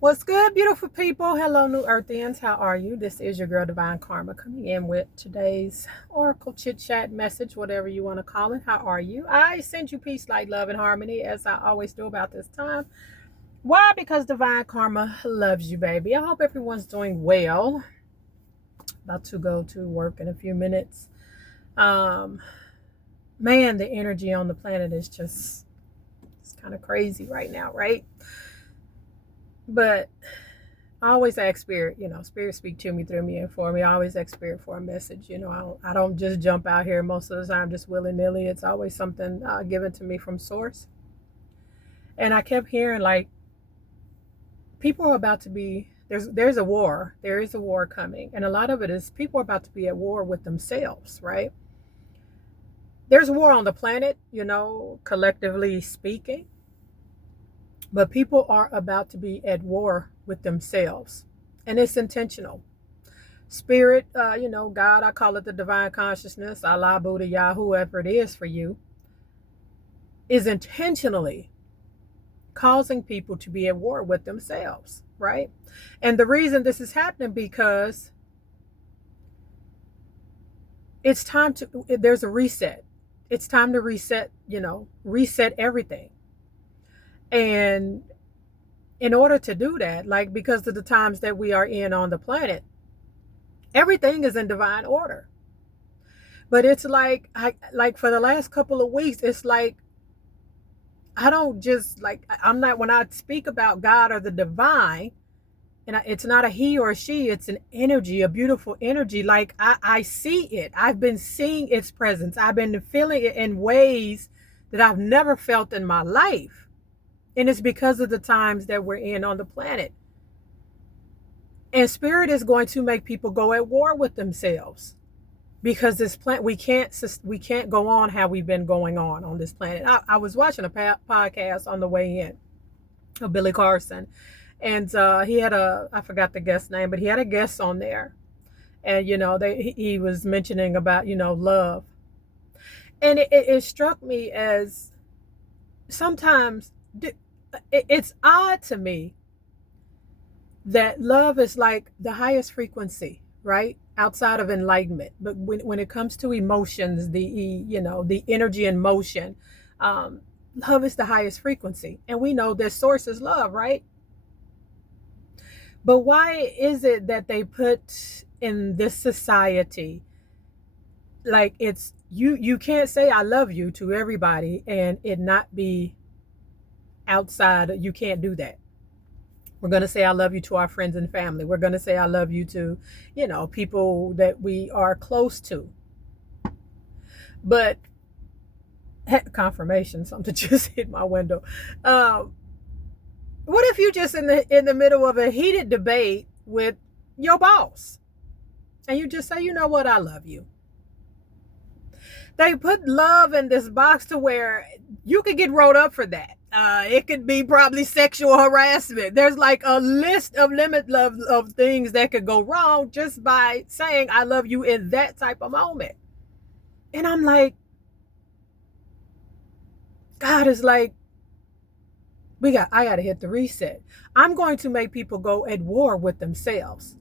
What's good, beautiful people? Hello, New Earthians. How are you? This is your girl, Divine Karma, coming in with today's Oracle Chit Chat message, whatever you want to call it. How are you? I send you peace, light, love, and harmony, as I always do about this time. Why? Because Divine Karma loves you, baby. I hope everyone's doing well. About to go to work in a few minutes. Um, Man, the energy on the planet is just it's kind of crazy right now, right? But I always ask spirit, spirit speak to me, through me, and for me. I always ask spirit for a message. I don't just jump out here most of the time just willy nilly. It's always something given to me from source. And I kept hearing like people are about to be there's a war. There is a war coming, and a lot of it is people are about to be at war with themselves, right? There's a war on the planet, collectively speaking, but people are about to be at war with themselves, and it's intentional. Spirit, God, I call it the divine consciousness, Allah, Buddha, Yah, whoever it is for you, is intentionally causing people to be at war with themselves, right? And the reason this is happening because there's a reset. It's time to reset, reset everything. And in order to do that, like because of the times that we are in on the planet, everything is in divine order. But it's like like for the last couple of weeks, it's like I don't just like I'm not when I speak about God or the divine, and it's not a he or a she, it's an energy, a beautiful energy. Like I see it. I've been seeing its presence. I've been feeling it in ways that I've never felt in my life. And it's because of the times that we're in on the planet. And spirit is going to make people go at war with themselves, because this planet we can't go on how we've been going on this planet. I was watching a podcast on the way in of Billy Carson, and he had I forgot the guest name, but he had a guest on there, and he was mentioning about love, and it struck me as sometimes it's odd to me that love is like the highest frequency, right? Outside of enlightenment. But when it comes to emotions, the energy and motion, um, love is the highest frequency. And we know that source is love, right? But why is it that they put in this society like it's you can't say I love you to everybody and it not be outside? You can't do that. We're going to say I love you to our friends and family. We're going to say I love you to, people that we are close to. But confirmation, something just hit my window. Um, what if you just in the middle of a heated debate with your boss and you just say, you know what, I love you. They put love in this box to where you could get rolled up for that. It could be probably sexual harassment. There's like a list of of things that could go wrong just by saying I love you in that type of moment. And I'm like, God is like, I gotta hit the reset. I'm going to make people go at war with themselves,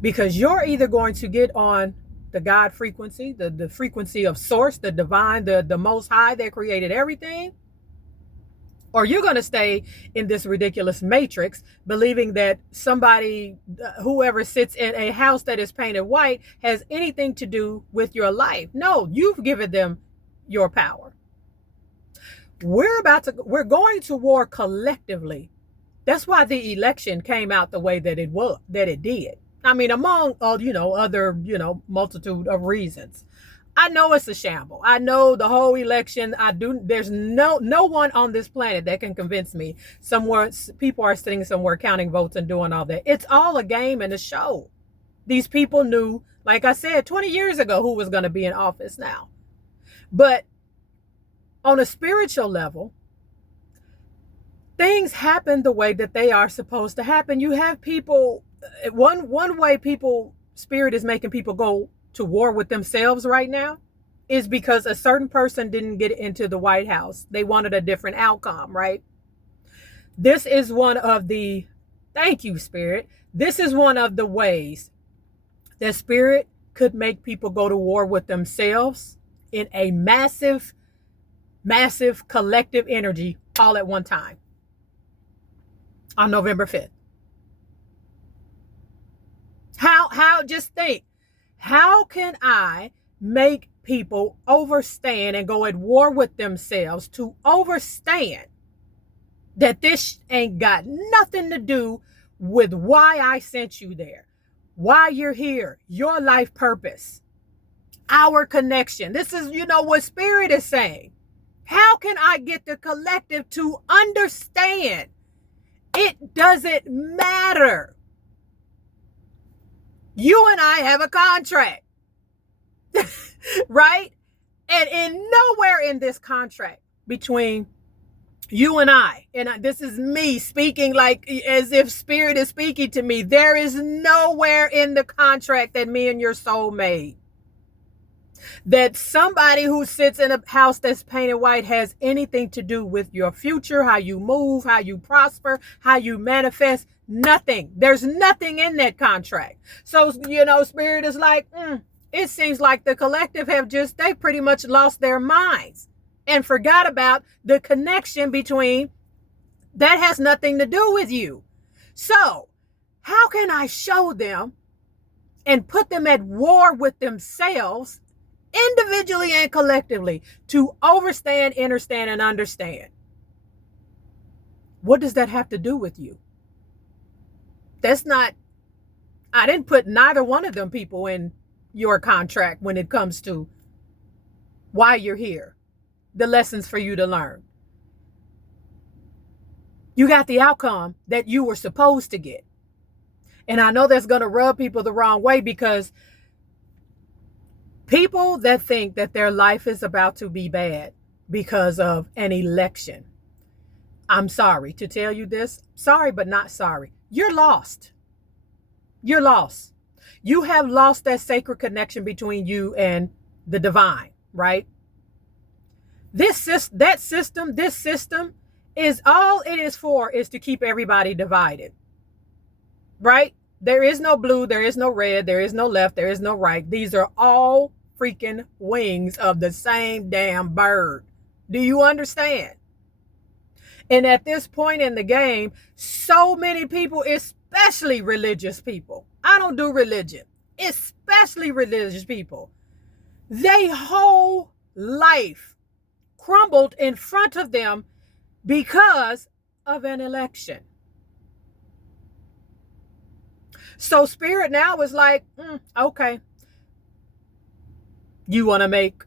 because you're either going to get on the God frequency, the frequency of source, the divine, the most high that created everything, or you're going to stay in this ridiculous matrix believing that somebody, whoever sits in a house that is painted white, has anything to do with your life. No, you've given them your power. We're going to war collectively. That's why the election came out the way that it did. I mean, among all, other, multitude of reasons. I know it's a shamble. I know the whole election. There's no one on this planet that can convince me somewhere people are sitting somewhere counting votes and doing all that. It's all a game and a show. These people knew, like I said, 20 years ago who was going to be in office now. But on a spiritual level, things happen the way that they are supposed to happen. You have people, one way spirit is making people go to war with themselves right now is because a certain person didn't get into the White House. They wanted a different outcome, right? This is one of the Thank you, Spirit. This is one of the ways that Spirit could make people go to war with themselves in a massive, massive collective energy all at one time on November 5th. Just think, how can I make people overstand and go at war with themselves to overstand that this ain't got nothing to do with why I sent you there, why you're here, your life purpose, our connection. This is, what Spirit is saying. How can I get the collective to understand it doesn't matter? You and I have a contract, right? And nowhere in this contract between you and I, and this is me speaking like as if Spirit is speaking to me, there is nowhere in the contract that me and your soul made that somebody who sits in a house that's painted white has anything to do with your future, how you move, how you prosper, how you manifest. Nothing. There's nothing in that contract. So, Spirit is like, it seems like the collective they pretty much lost their minds and forgot about the connection between that has nothing to do with you. So how can I show them and put them at war with themselves individually and collectively to overstand, understand, and understand? What does that have to do with you? I didn't put neither one of them people in your contract when it comes to why you're here, the lessons for you to learn. You got the outcome that you were supposed to get. And I know that's going to rub people the wrong way, because people that think that their life is about to be bad because of an election, I'm sorry to tell you this. Sorry, but not sorry. You're lost. You're lost. You have lost that sacred connection between you and the divine, right? This system is all it is for is to keep everybody divided, right? There is no blue, there is no red, there is no left, there is no right. These are all freaking wings of the same damn bird. Do you understand? And at this point in the game, so many people, especially religious people, I don't do religion, especially religious people, their whole life crumbled in front of them because of an election. So Spirit now is like, okay, you want to make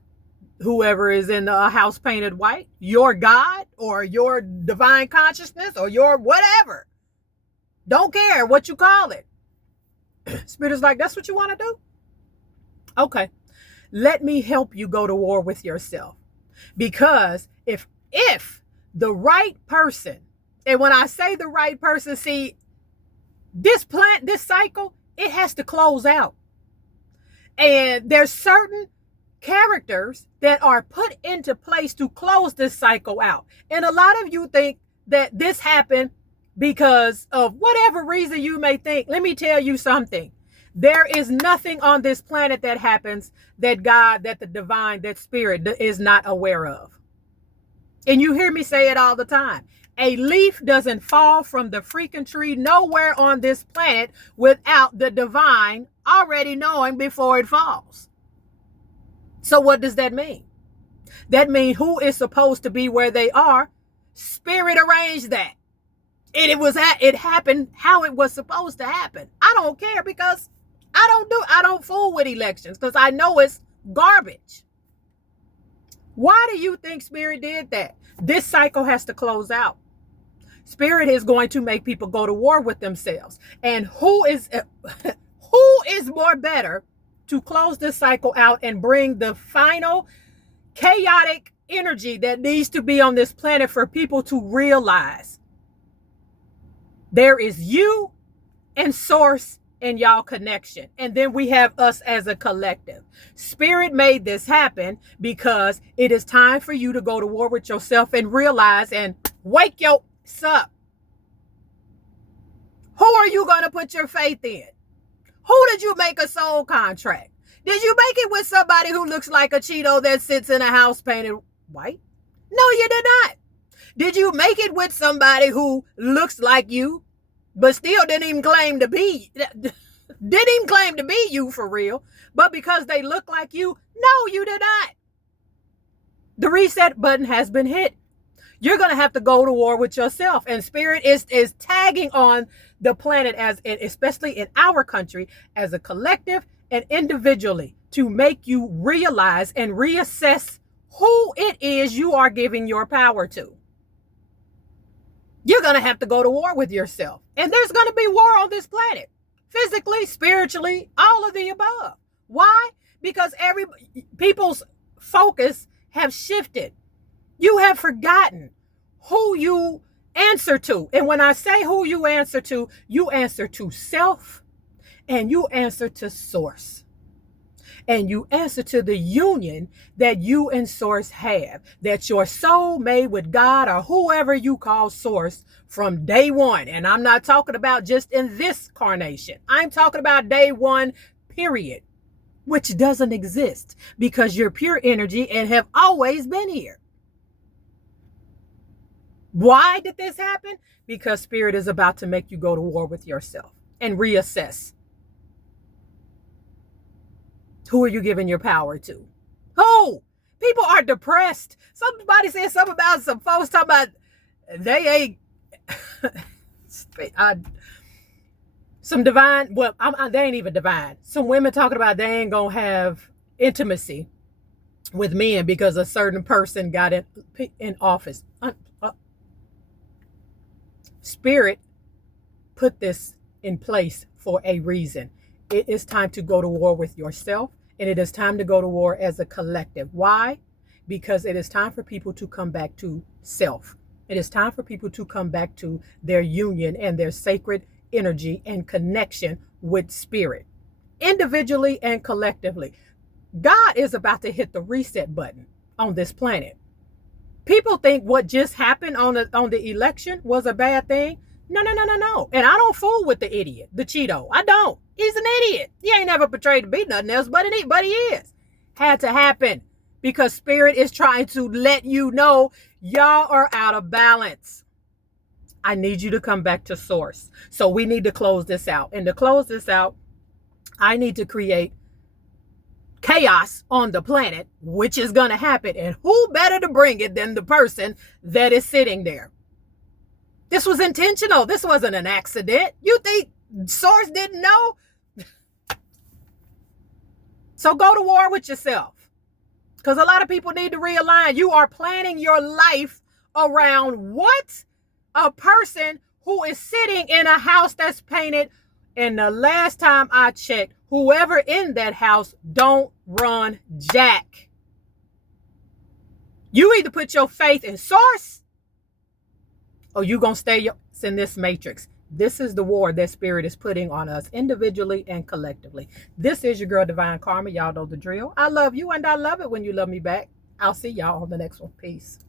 whoever is in the house painted white your God or your divine consciousness or your whatever. Don't care what you call it. Spirit is like, that's what you want to do? Okay, let me help you go to war with yourself. Because if the right person, and when I say the right person, see, this cycle, it has to close out. And there's certain characters that are put into place to close this cycle out. And a lot of you think that this happened because of whatever reason you may think. Let me tell you something. There is nothing on this planet that happens that God, that the divine, that Spirit is not aware of. And you hear me say it all the time. A leaf doesn't fall from the freaking tree nowhere on this planet without the divine already knowing before it falls. So what does that mean? That means who is supposed to be where they are, Spirit arranged that. And it happened how it was supposed to happen. I don't care, because I don't fool with elections, because I know it's garbage. Why do you think Spirit did that? This cycle has to close out. Spirit is going to make people go to war with themselves. And who is more better to close this cycle out and bring the final chaotic energy that needs to be on this planet for people to realize there is you and Source and y'all connection. And then we have us as a collective. Spirit made this happen because it is time for you to go to war with yourself and realize and wake yourself up. Who are you going to put your faith in? Who did you make a soul contract? Did you make it with somebody who looks like a Cheeto that sits in a house painted white? No, you did not. Did you make it with somebody who looks like you, but still didn't even claim to be you for real, but because they look like you? No, you did not. The reset button has been hit. You're going to have to go to war with yourself. And spirit is tagging on the planet, especially in our country, as a collective and individually, to make you realize and reassess who it is you are giving your power to. You're going to have to go to war with yourself. And there's going to be war on this planet. Physically, spiritually, all of the above. Why? Because people's focus have shifted. You have forgotten who you answer to. And when I say who you answer to self, and you answer to source. And you answer to the union that you and source have, that your soul made with God or whoever you call source from day one. And I'm not talking about just in this carnation. I'm talking about day one, period, which doesn't exist because you're pure energy and have always been here. Why did this happen? Because spirit is about to make you go to war with yourself and reassess. Who are you giving your power to? Who? People are depressed. Somebody said something about some folks talking about they ain't some divine. Well, they ain't even divine. Some women talking about they ain't gonna have intimacy with men because a certain person got in office. Spirit put this in place for a reason. It is time to go to war with yourself, and it is time to go to war as a collective. Why? Because it is time for people to come back to self. It is time for people to come back to their union and their sacred energy and connection with spirit, individually and collectively. God is about to hit the reset button on this planet. People think what just happened on the election was a bad thing. No. And I don't fool with the idiot, the Cheeto. I don't. He's an idiot. He ain't never portrayed to be nothing else, but he is. Had to happen because spirit is trying to let you know y'all are out of balance. I need you to come back to source. So we need to close this out. And to close this out, I need to create chaos on the planet, which is going to happen. And who better to bring it than the person that is sitting there? This was intentional. This wasn't an accident. You think source didn't know? So go to war with yourself. Because a lot of people need to realign. You are planning your life around what? A person who is sitting in a house that's painted. And the last time I checked, whoever in that house don't run jack. You either put your faith in source or you going to stay in this matrix. This is the war that spirit is putting on us individually and collectively. This is your girl, Divine Karma. Y'all know the drill. I love you and I love it when you love me back. I'll see y'all on the next one. Peace.